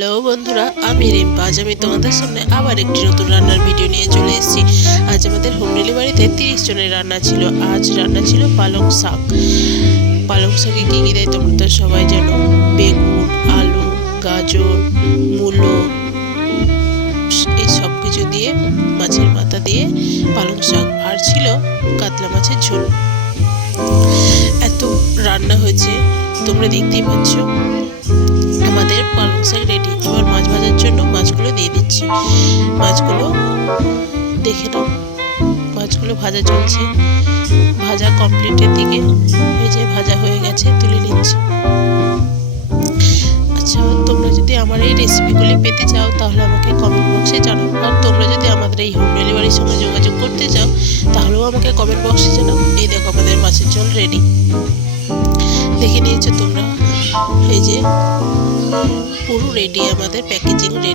Hello বন্ধুরা, আমি রিম্পা। আজ আমি তোমাদের সামনে আবার একটি নতুন রান্নার ভিডিও নিয়ে চলে এসেছি। আজ আমাদের হোম ডেলিভারিতে 30 জনের রান্না ছিল। আজ রান্না ছিল পালং শাক। পালং শাকে কী কী দেয় তোমরা তো সবাই জানো। বেগুন, আলু, গাজর, মূলো, এই সব কিছু দিয়ে মাছের মাথা দিয়ে পালং শাক, আর ছিল কাতলা মাছের ঝোল। এত রান্না হয়েছে, তোমরা দেখতেই পাচ্ছ। আমাদের পালং শাক রেডি। এবার মাছ ভাজার জন্য মাছগুলো দিয়ে দিচ্ছি। মাছগুলো দেখে নাও, মাছগুলো ভাজা চলছে। ভাজা কমপ্লিটের দিকে, এই যে ভাজা হয়ে গেছে, তুলে নিচ্ছি। আচ্ছা, তোমরা যদি আমার এই রেসিপিগুলি পেতে চাও তাহলে আমাকে কমেন্ট বক্সে জানাও। আর তোমরা যদি আমাদের এই হোম ডেলিভারির সঙ্গে যোগাযোগ করতে চাও তাহলেও আমাকে কমেন্ট বক্সে জানাও। এই দেখো আমাদের মাছের ঝোল রেডি, দেখে নিয়েছো তোমরা। এই যে পুরো রেডি, আমাদের প্যাকেজিং রেডি।